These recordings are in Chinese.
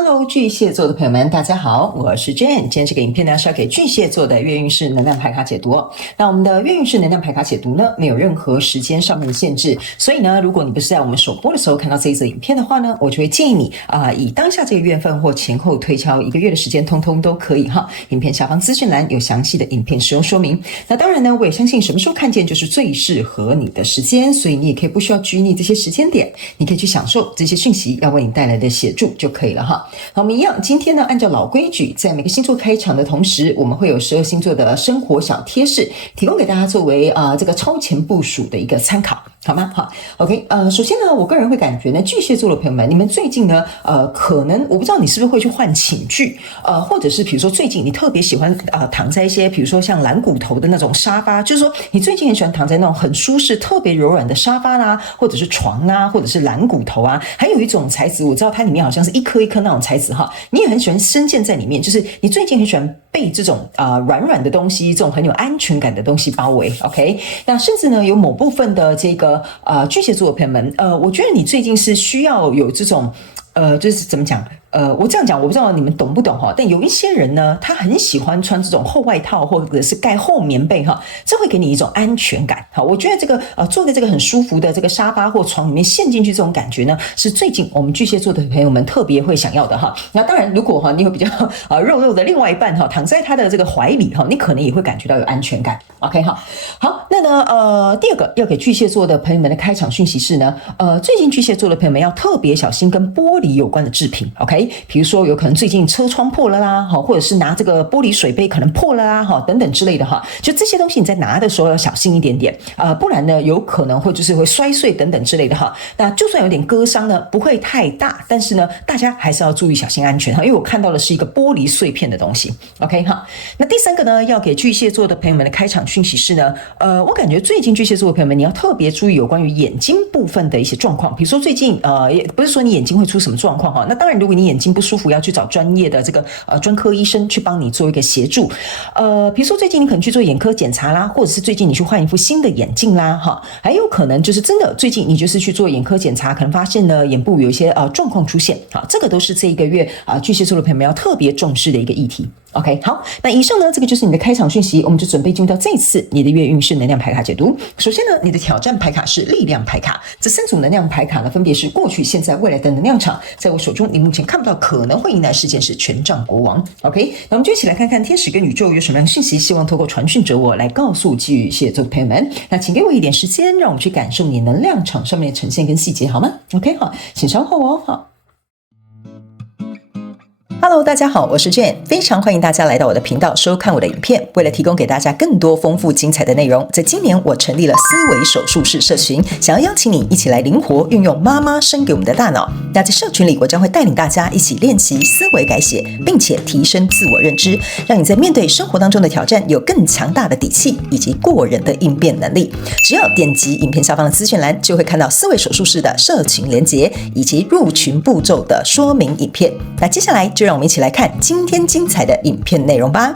Hello， 巨蟹座的朋友們，大家好，我是 Jane。今天這個影片呢是要給巨蟹座的月運勢能量牌卡解讀哦。那我們的月運勢能量牌卡解讀呢，沒有任何時間上面的限制，所以呢，如果你不是在我們首播的時候看到這一則影片的話呢，我就會建議你以當下這個月份或前後推敲1個月的時間，通通都可以哈。影片下方資訊欄有詳細的影片使用說明。那當然呢，我也相信什麼時候看見就是最適合你的時間，所以你也可以不需要拘泥這些時間點，你可以去享受這些訊息要為你帶來的協助就可以了哈。好，我們一樣，今天呢，按照老規矩，在每個星座開場的同時，我們會有12星座的生活小貼士，提供給大家作為這個超前部署的一個參考，好嗎？好 ，OK， 首先呢，我個人會感覺呢，巨蟹座的朋友們，你們最近呢，可能我不知道你是不是會去換寢具，或者是比如說最近你特別喜歡躺在一些比如說像懶骨頭的那種沙發，就是說你最近很喜歡躺在那種很舒適、特別柔軟的沙發啦，或者是床啊，或者是懶骨頭啊，還有一種材質，我知道它裡面好像是一顆一顆那種材質哈，你也很喜歡深陷在裡面，就是你最近很喜歡被這種軟軟的東西，這種很有安全感的東西包圍 ，OK？ 那甚至呢，有某部分的這個巨蟹座的朋友們，我覺得你最近是需要有這種就是怎麼講？我這樣講，我不知道你們懂不懂哈，但有一些人呢，他很喜歡穿這種厚外套或者是蓋厚棉被哈，這會給你一種安全感。好，我覺得這個坐在這個很舒服的這個沙發或床裡面陷進去這種感覺呢，是最近我們巨蟹座的朋友們特別會想要的哈。那當然，如果你有比較肉肉的另外一半哈，躺在他的這個懷裡哈，你可能也會感覺到有安全感。OK 哈，好，那呢第二個要給巨蟹座的朋友們的開場訊息是呢，最近巨蟹座的朋友們要特別小心跟玻璃有關的製品。OK。比如說有可能最近車窗破了啦，或者是拿這個玻璃水杯可能破了啦，等等之類的哈，就這些東西你在拿的時候要小心一點點，不然呢有可能會摔碎等等之類的哈。那就算有點割傷呢，不會太大，但是呢大家還是要注意小心安全哈，因為我看到的是一個玻璃碎片的東西。OK 哈，那第三個呢，要給巨蟹座的朋友們的開場訊息是呢，我感覺最近巨蟹座的朋友們你要特別注意有關於眼睛部分的一些狀況，比如說最近也不是說你眼睛會出什麼狀況哈，那當然如果你眼睛不舒服，要去找專業的這個專科醫生去幫你做一個協助。比如說最近你可能去做眼科檢查啦，或者是最近你去換一副新的眼鏡啦，哈，還有可能就是真的最近你就是去做眼科檢查，可能發現呢眼部有一些狀況出現，好，這個都是這一個月巨蟹座的朋友們要特別重視的一個議題。OK， 好，那以上呢，這個就是你的開場訊息，我們就準備進入到這一次你的月運勢能量牌卡解讀。首先呢，你的挑戰牌卡是力量牌卡，這3組能量牌卡呢，分別是過去、現在、未來的能量場。在我手中，你目前看不到可能會迎來事件是權杖國王。OK， 那我們就一起來看看天使跟宇宙有什麼樣的訊息，希望透過傳訊者我來告訴巨蟹座的朋友們。那請給我一點時間，讓我們去感受你能量場上面的呈現跟細節，好嗎 ？OK， 好，請稍後哦，好。Hello， 大家好，我是 Jane， 非常歡迎大家來到我的頻道收看我的影片。為了提供給大家更多豐富精彩的內容，在今年我成立了思維手術室社群，想要邀請你一起來靈活運用媽媽生給我們的大腦。那在社群裡，我將會帶領大家一起練習思維改寫，並且提升自我認知，讓你在面對生活當中的挑戰有更強大的底氣以及過人的應變能力。只要點擊影片下方的資訊欄，就會看到思維手術室的社群連結以及入群步驟的說明影片。那接下來就讓我們一起來看今天精彩的影片內容吧。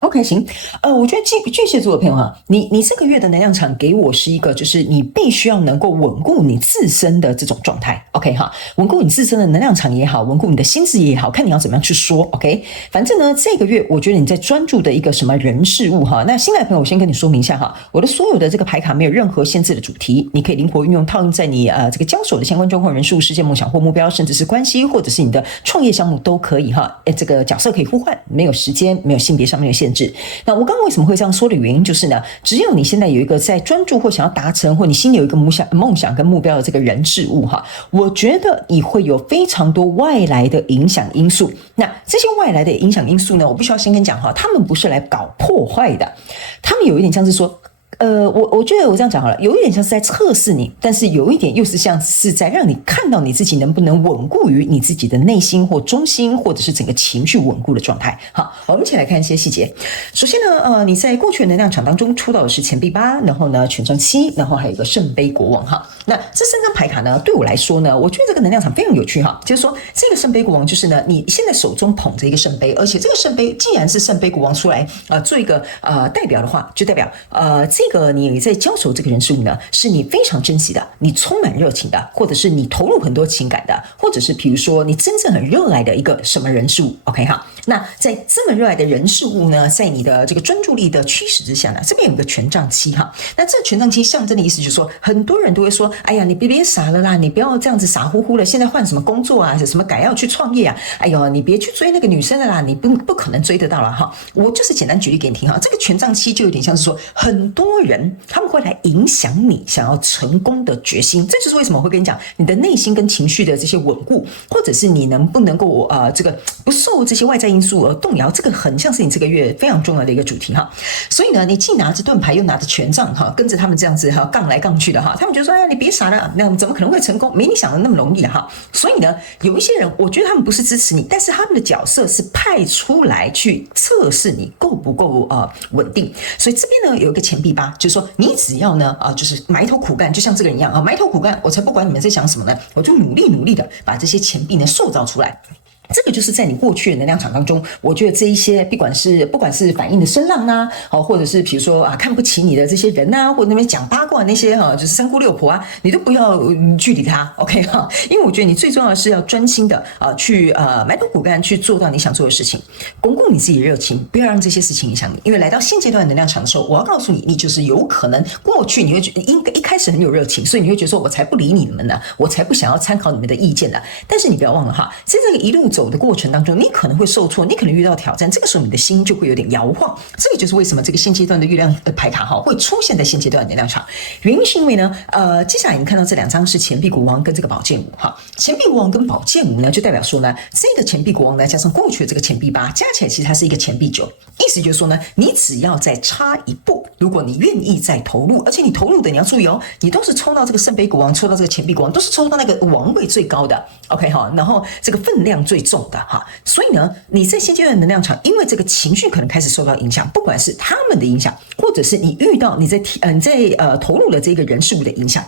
OK， 行，我覺得巨蟹座的朋友哈，你這個月的能量場給我是一個，就是你必須要能夠穩固你自身的這種狀態。OK 哈，穩固你自身的能量場也好，穩固你的心智也好，看你要怎麼樣去說。OK， 反正呢，這個月我覺得你在專注的一個什麼人事物哈。那新來的朋友，我先跟你說明一下哈，我的所有的這個牌卡沒有任何限制的主題，你可以靈活運用套用在你這個交手的相關狀況、人事物、事件、夢想或目標，甚至是關係，或者是你的創業項目都可以哈。這個角色可以互換，沒有時間，沒有性別上面的限制。那我剛剛為什麼會這樣說的原因就是呢，只有你現在有一個在專注或想要達成，或你心裡有一個夢想跟目標的這個人事物哈，我覺得你會有非常多外來的影響因素。那這些外來的影響因素呢，我必須要先跟你講哈，他們不是來搞破壞的，他們有一點像是說。我覺得我這樣講好了，有一點像是在測試你，但是有一點又是像是在讓你看到你自己能不能穩固於你自己的內心或中心，或者是整個情緒穩固的狀態。好，我們一起來看一些細節。首先呢，你在過去的能量場當中抽到的是錢幣8，然後呢權杖7，然後還有一個聖杯國王哈。那這3張牌卡呢，對我來說呢，我覺得這個能量場非常有趣哈，就是說這個聖杯國王就是呢，你現在手中捧着一個聖杯，而且這個聖杯既然是聖杯國王出來做一個代表的話，就代表這個你在交手這個人事物呢，是你非常珍惜的，你充滿熱情的，或者是你投入很多情感的，或者是比如說你真正很熱愛的一個什麼人事物。 OK 哈，那在這麼熱愛的人事物呢，在你的這個專注力的驅使之下呢，這邊有一個權杖七哈。那這個權杖七象徵的意思就是說，很多人都會說，哎呀，你別傻了啦，你不要這樣子傻乎乎的，現在換什麼工作啊，什麼改要去創業啊，哎呦，你別去追那個女生了啦，你不可能追得到了哈。我就是簡單舉例給你聽哈，這個權杖七就有點像是說，很多人他們會來影響你想要成功的決心，這就是為什麼我會跟你講，你的內心跟情緒的這些穩固，或者是你能不能夠這個不受這些外在因素而動搖，這個很像是你這個月非常重要的一個主題哈。所以呢，你既拿着盾牌又拿着權杖哈，跟着他们這樣子哈槓來槓去的哈，他們就說，哎呀，你別傻了，那怎麼可能會成功？沒你想的那麼容易哈。所以呢，有一些人，我覺得他們不是支持你，但是他們的角色是派出來去測試你夠不夠穩定。所以這邊呢有一個錢幣八，就是說你只要呢就是埋頭苦幹，就像這個人一樣啊，埋頭苦幹，我才不管你們在想什麼呢，我就努力的把這些錢幣呢塑造出來。這個就是在你過去的能量場當中，我覺得這一些不管是反應的聲浪啊，或者是比如說看不起你的這些人啊，或者那邊講八卦那些就是三姑六婆啊，你都不要距離他 ，OK 哈？因為我覺得你最重要的是要專心的去埋頭苦幹，去做到你想做的事情，鞏固你自己的熱情，不要讓這些事情影響你。因為來到現階段的能量場的時候，我要告訴你，你就是有可能過去你會覺得一開始很有熱情，所以你會覺得說我才不理你們呢，我才不想要參考你們的意見呢。但是你不要忘了哈，在這個一路走的過程當中，你可能会受挫，你可能遇到挑戰，這個時候你的心就會有點搖晃。這個就是為什麼這個現階段的月亮牌卡會出現在現階段的能量場，原因是因為呢，接下來你看到這兩張是錢幣國王跟這個寶劍五哈，錢幣國王跟寶劍五呢，就代表說呢，這個錢幣國王呢加上過去的這個錢幣八，加起來其實它是一個錢幣九，意思就是說呢，你只要再差一步，如果你願意再投入，而且你投入的你要注意哦，你都是抽到這個聖杯國王，抽到這個錢幣國王，都是抽到那個王位最高的 ，OK 哈，然後這個分量最重的哈。所以呢，你在现階段的能量場，因為這個情緒可能開始受到影響，不管是他們的影響，或者是你遇到你在投入了這個人事物的影響，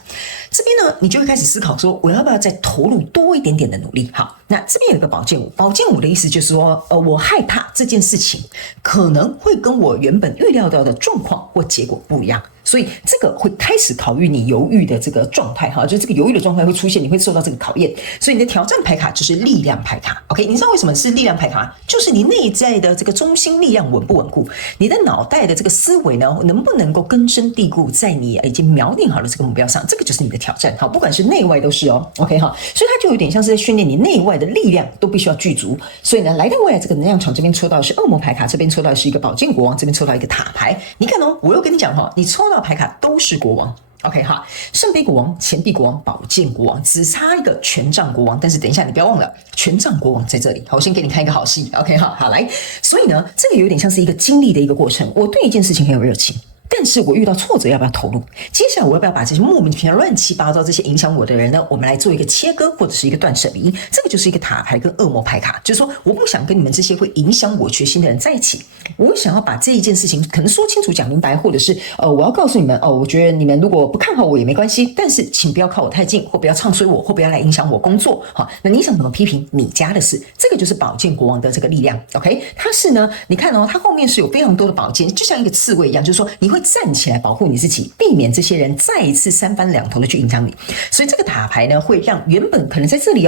這邊呢，你就會開始思考說，我要不要再投入多一點點的努力？好，那這邊有一個寶劍五，寶劍五的意思就是說，我害怕這件事情可能會跟我原本預料到的狀況或結果不一樣。所以這個會開始考慮你猶豫的這個狀態哈，就這個猶豫的狀態會出現，你會受到這個考驗。所以你的挑戰牌卡就是力量牌卡 ，OK？ 你知道為什麼是力量牌卡？就是你內在的這個中心力量穩不穩固，你的腦袋的這個思維呢，能不能夠根深蒂固在你已經瞄定好了這個目標上？這個就是你的挑戰，好，不管是內外都是哦 ，OK 哈。所以它就有點像是在訓練你內外的力量都必須要具足。所以呢，來到未來這個能量場這邊抽到的是惡魔牌卡，這邊抽到的是一個寶劍國王，這邊抽到一個塔牌。你看哦，我又跟你講哈，你抽到牌卡都是國王 ，OK 哈，聖杯國王、錢幣國王、寶劍國王，只差一個權杖國王。但是等一下，你不要忘了，權杖國王在這裡。好，我先給你看一個好戲 ，OK 哈，好來。所以呢，這個有點像是一個經歷的一個過程。我對一件事情很有熱情，但是我遇到挫折要不要投入？接下來我要不要把這些莫名其妙亂七八糟這些影響我的人呢，我們來做一個切割或者是一個斷捨離？這個就是一個塔牌跟惡魔牌卡，就是說我不想跟你們這些會影響我決心的人在一起，我想要把這一件事情可能說清楚講明白，或者是我要告訴你們我覺得你們如果不看好我也沒關係，但是請不要靠我太近，或不要唱衰我，或不要來影響我工作。好，那你想怎麼批評你家的事？這個就是寶劍國王的這個力量 ，OK？ 它是呢，你看哦，它後面是有非常多的寶劍，就像一個刺蝟一樣，就是說你會站起來保護你自己，避免這些人再一次三番兩頭的去影響你。所以這個塔牌呢，會讓原本可能在這裡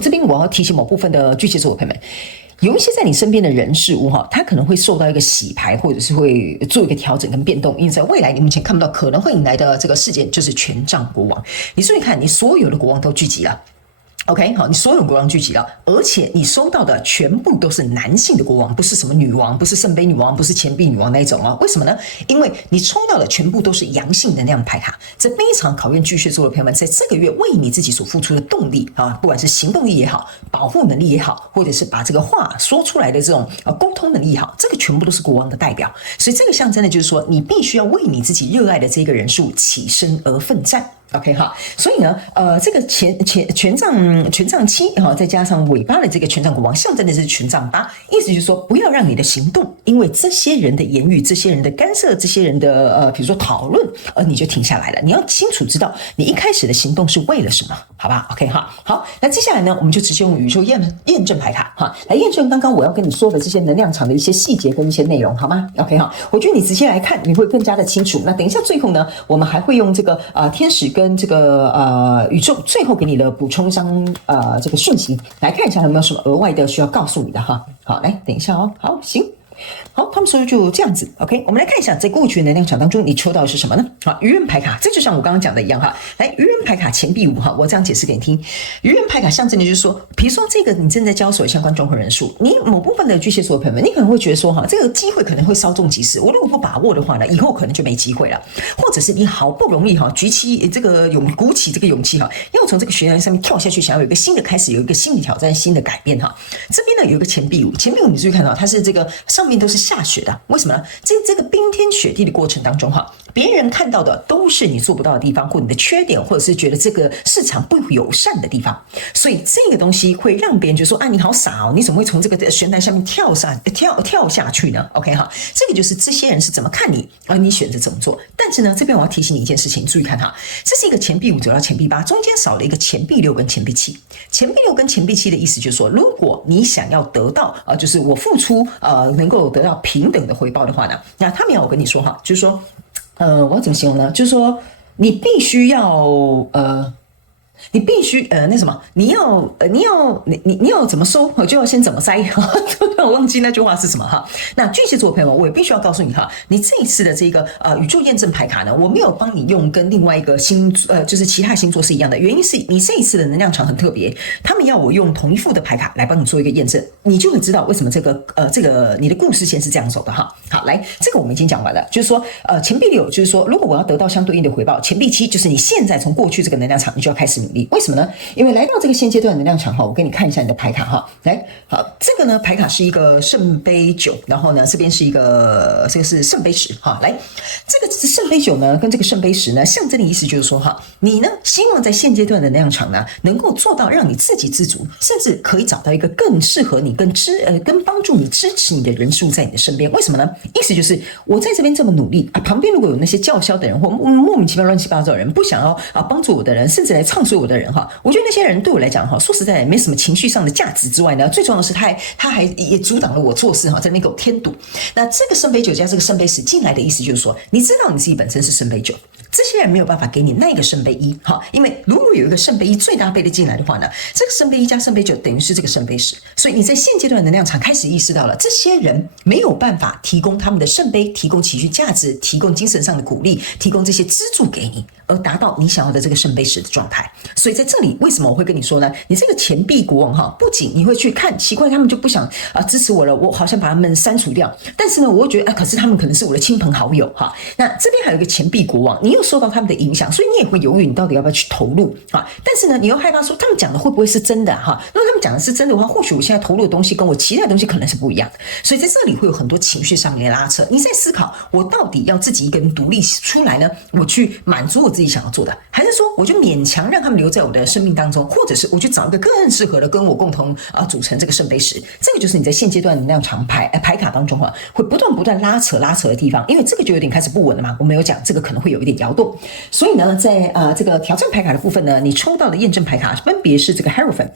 這邊我要提醒某部分的巨蟹座的朋友們，有一些在你身邊的人事物他可能會受到一個洗牌，或者是會做一個調整跟變動，因為在未來你目前看不到可能會引來的這個事件就是權杖國王。你注意看，你所有的國王都聚集了。OK， 好，你所有國王聚集了，而且你收到的全部都是男性的國王，不是什麼女王，不是聖杯女王，不是錢幣女王那一種哦。為什麼呢？因為你抽到的全部都是陽性能量牌卡，這非常考驗巨蟹座的朋友們在這個月為你自己所付出的動力啊，不管是行動力也好，保護能力也好，或者是把這個話說出來的這種溝通能力也好，這個全部都是國王的代表。所以這個象徵的就是說，你必須要為你自己熱愛的這個人數起身而奮戰。OK 哈，所以呢，這個權杖七哈，再加上尾巴的這個權杖國王，象徵的是權杖八，意思就是說，不要讓你的行動因為這些人的言語、這些人的干涉、這些人的比如說討論，而你就停下來了。你要清楚知道，你一開始的行動是為了什麼，好吧 ？OK 哈，好，那接下來呢，我們就直接用宇宙驗證牌卡哈，來驗證剛剛我要跟你說的這些能量場的一些細節跟一些內容，好嗎 ？OK 哈，我覺得你直接來看，你會更加的清楚。那等一下最後呢，我們還會用這個天使跟這個宇宙最後給你的補充商這個訊息，來看一下有沒有什麼額外的需要告訴你的哈。好，來等一下哦。好，行。好，他們說就這樣子 ，OK， 我們來看一下，在過去的能量場當中，你抽到的是什麼呢？好，愚人牌卡，這就像我剛剛講的一樣哈。來，愚人牌卡錢幣五哈，我這樣解釋給你聽。愚人牌卡象徵的就是說，比如說這個你正在交手相關狀況人數，你某部分的巨蟹座的朋友們，你可能會覺得說哈，這個機會可能會稍縱即逝，我如果不把握的話呢，以後可能就沒機會了。或者是你好不容易哈，鼓起這個勇氣哈，要從這個懸崖上面跳下去，想要有一個新的開始，有一個新的挑戰，新的改變哈。這邊呢有一個錢幣五，錢幣五你注意看到它是這個上面都是下雪的，為什麼呢？這個冰天雪地的過程當中哈，別人看到的都是你做不到的地方，或你的缺點，或者是覺得這個市場不友善的地方，所以這個東西會讓別人就說啊，你好傻哦，你怎麼會從這個懸崖下面跳下去呢 ？OK 哈，這個就是這些人是怎麼看你，而你選擇怎麼做。但是呢，這邊我要提醒你一件事情，注意看哈，這是一個錢幣五走到錢幣八，中間少了一個錢幣六跟錢幣七。錢幣六跟錢幣七的意思就是說，如果你想要得到就是我付出能夠得到平等的回報的話呢，那他们要我跟你說哈，就是說我要怎麼形容呢？就是說你必須要你必須那什麼，你要怎麼收，就要先怎麼塞。我忘記那句話是什麼哈。那巨蟹座的朋友，我也必須要告訴你哈，你這一次的這個宇宙驗證牌卡呢，我沒有幫你用跟另外一個就是其他星座是一樣的，原因是你這一次的能量場很特別，他們要我用同一副的牌卡來幫你做一個驗證，你就會知道為什麼這個你的故事線是這樣走的哈。好，來，這個我們已經講完了，就是說錢幣六就是說，如果我要得到相對應的回報，錢幣七就是你現在從過去這個能量場，你就要開始努力。為什麼呢？因為來到這個現階段的能量場哈，我給你看一下你的牌卡哈。來，好，這個呢牌卡是一個聖杯九，然後呢這邊是一個這個是聖杯十哈。來，這個聖杯九呢跟這個聖杯十呢象徵的意思就是說哈，你呢希望在現階段的能量場呢能夠做到讓你自給自足，甚至可以找到一個更適合你、更幫助你、支持你的人事物在你的身邊。為什麼呢？意思就是我在這邊這麼努力啊，旁邊如果有那些叫囂的人或莫名其妙亂七八糟的人，不想要幫助我的人，甚至來唱衰我的人哈，我覺得那些人對我來講哈，說實在沒什麼情緒上的價值之外呢，最重要的是他還也阻擋了我做事哈，在那邊給我添堵。那這個聖杯九加這個聖杯十進來的意思就是說，你知道你自己本身是聖杯九，這些人沒有辦法給你那個聖杯一哈，因為如果有一個聖杯一最大杯的進來的話呢，這個聖杯一加聖杯九等於是這個聖杯十，所以你在現階段的能量場開始意識到了，這些人沒有辦法提供他們的聖杯，提供情緒價值，提供精神上的鼓勵，提供這些資助給你，而達到你想要的這個聖杯十的狀態。所以在這裡為什麼我會跟你說呢？你這個錢幣國王哈，不僅你會去看奇怪，他們就不想支持我了，我好像把他們刪除掉。但是呢，我會覺得可是他們可能是我的親朋好友哈。那這邊還有一個錢幣國王，你又受到他們的影響，所以你也會猶豫你到底要不要去投入啊。但是呢，你又害怕說他們講的會不會是真的哈？如果他們講的是真的話，或許我現在投入的東西跟我期待的東西可能是不一樣的。所以在這裡會有很多情緒上面的拉扯。你在思考，我到底要自己一個人獨立出來呢？我去滿足我自己想要做的，還是說我就勉強讓他們留在我的生命當中，或者是我去找一個更適合的跟我共同組成這個聖杯十。這個就是你在現階段能量場牌卡當中會不斷拉扯的地方，因為這個就有點開始不穩了嘛。我們有講這個可能會有一點搖動，所以呢，在這個挑戰牌卡的部分呢，你抽到的驗證牌卡分別是這個 Hierophant，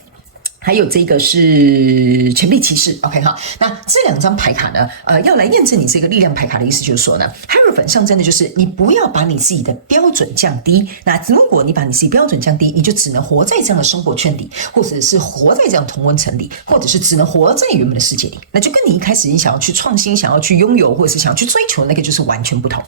還有這個是錢幣騎士 ，OK 哈。那這兩張牌卡呢，要來驗證你這個力量牌卡的意思就是說呢，Hierophant象徵的就是你不要把你自己的標準降低。那如果你把你自己標準降低，你就只能活在這樣的生活圈裡，或者是活在這樣同溫層裡，或者是只能活在原本的世界裡。那就跟你一開始你想要去創新、想要去擁有，或者是想要去追求那個就是完全不同。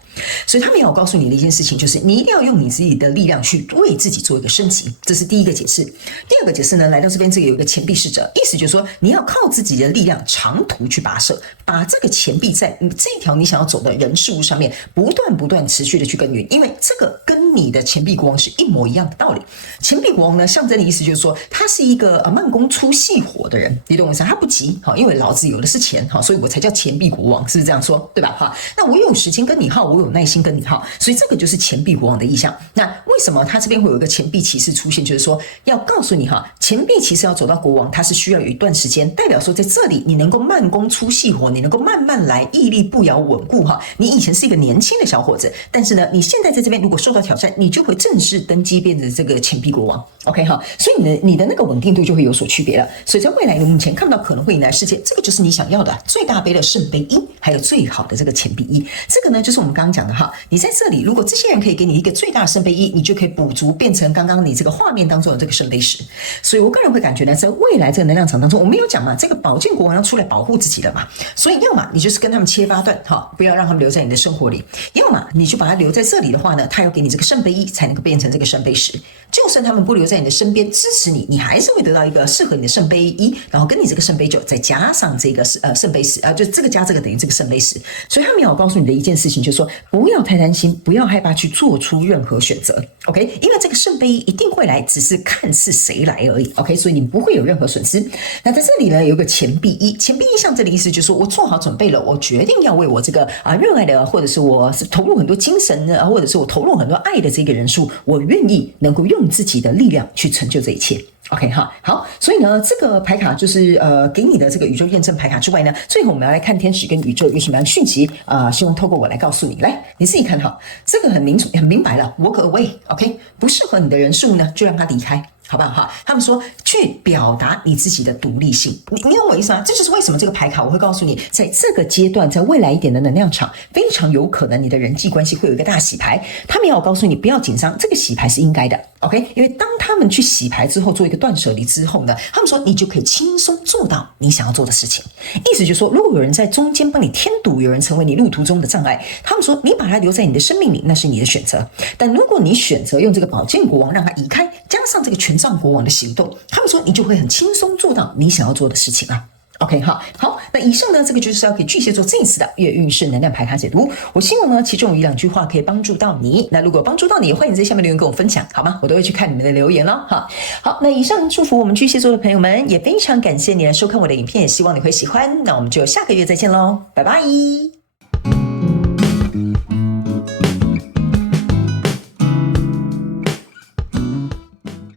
所以他們要告訴你的一件事情就是，你一定要用你自己的力量去為自己做一個升級，這是第一個解釋。第二個解釋呢，來到這邊這個有一個個錢幣侍者，意思就是說你要靠自己的力量長途去跋涉，把這個錢幣在這條你想要走的人事物上面不斷持續的去耕耘，因為這個跟你的錢幣國王是一模一樣的道理。錢幣國王呢，象徵的意思就是說他是一個慢工出細活的人，你懂我意思？他不急，因為老子有的是錢，所以我才叫錢幣國王，是不是這樣說？對吧？那我有時間跟你耗，我有耐心跟你耗，所以這個就是錢幣國王的意象。那為什麼他這邊會有一個錢幣騎士出現？就是說要告訴你錢幣騎士要走到國王，他是需要有一段時間，代表說在這裡你能夠慢工出細活，你能夠慢慢來，屹立不搖，穩固你以前是一個年輕的小伙子，但是呢，你現在在這邊如果受到挑戰，你就會正式登基變成這個錢幣國王。OK 所以你的那個穩定度就會有所區別了。所以在未來你目前看到可能會迎來世界，這個就是你想要的最大杯的聖杯1，還有最好的這個錢幣1。這個呢，就是我們剛剛講的你在這裡，如果這些人可以給你一個最大的聖杯1，你就可以補足變成剛剛你這個畫面當中的這個聖杯10。所以我個人會感覺呢，在未來這個能量場當中，我們有講嘛，這個寶劍國王要出來保護自己了嘛，所以要麼你就是跟他們切八段不要讓他們留在你的生活裡，要麼你就把他留在這裡的話呢，他要給你這個聖杯1才能夠變成這個聖杯10。就算他們不留在你的身邊支持你，你還是會得到一個適合你的聖杯1，然後跟你這個聖杯9再加上這個聖杯10就這個加這個等於這個聖杯10。所以他們要告訴你的一件事情就是說，不要太擔心，不要害怕去做出任何選擇 OK， 因為這個聖杯1一定會來，只是看是誰來而已 OK， 所以你不會有任何損失。那在這裡呢，有個錢幣1，錢幣1像這裡意思就是說我做好準備了，我決定要為我這個熱愛的，或者是我投入很多精神的，或者是我投入很多愛的這個人數，我願意能夠用自己的力量去成就這一切。OK 好，所以呢，這個牌卡就是給你的這個宇宙驗證牌卡之外呢，最後我們要來看天使跟宇宙有什麼樣的訊息希望透過我來告訴你。來，你自己看這個很明白了 ，walk away OK， 不適合你的人事物呢，就讓他離開。好不好？他們說去表達你自己的獨立性，你懂我意思嗎？這就是為什麼這個牌卡我會告訴你，在這個階段，在未來一點的能量場，非常有可能你的人際關係會有一個大洗牌。他們要告訴你不要緊張，這個洗牌是應該的 ，OK？ 因為當他們去洗牌之後，做一個斷捨離之後呢，他們說你就可以輕鬆做到你想要做的事情。意思就是說，如果有人在中間幫你添堵，有人成為你路途中的障礙，他們說你把他留在你的生命裡，那是你的選擇。但如果你選擇用這個寶劍國王讓他移開，加上這個權杖國王的行動，他們說你就會很輕鬆做到你想要做的事情啊。OK， 好，那以上呢，這個就是要給巨蟹座這一次的月運勢能量牌卡解讀。我希望呢，其中有1-2句話可以幫助到你。那如果幫助到你，歡迎在下面留言跟我分享，好嗎？我都會去看你們的留言咯。好，那以上祝福我們巨蟹座的朋友們，也非常感謝你來收看我的影片，也希望你會喜歡。那我們就下個月再見嘍，拜拜。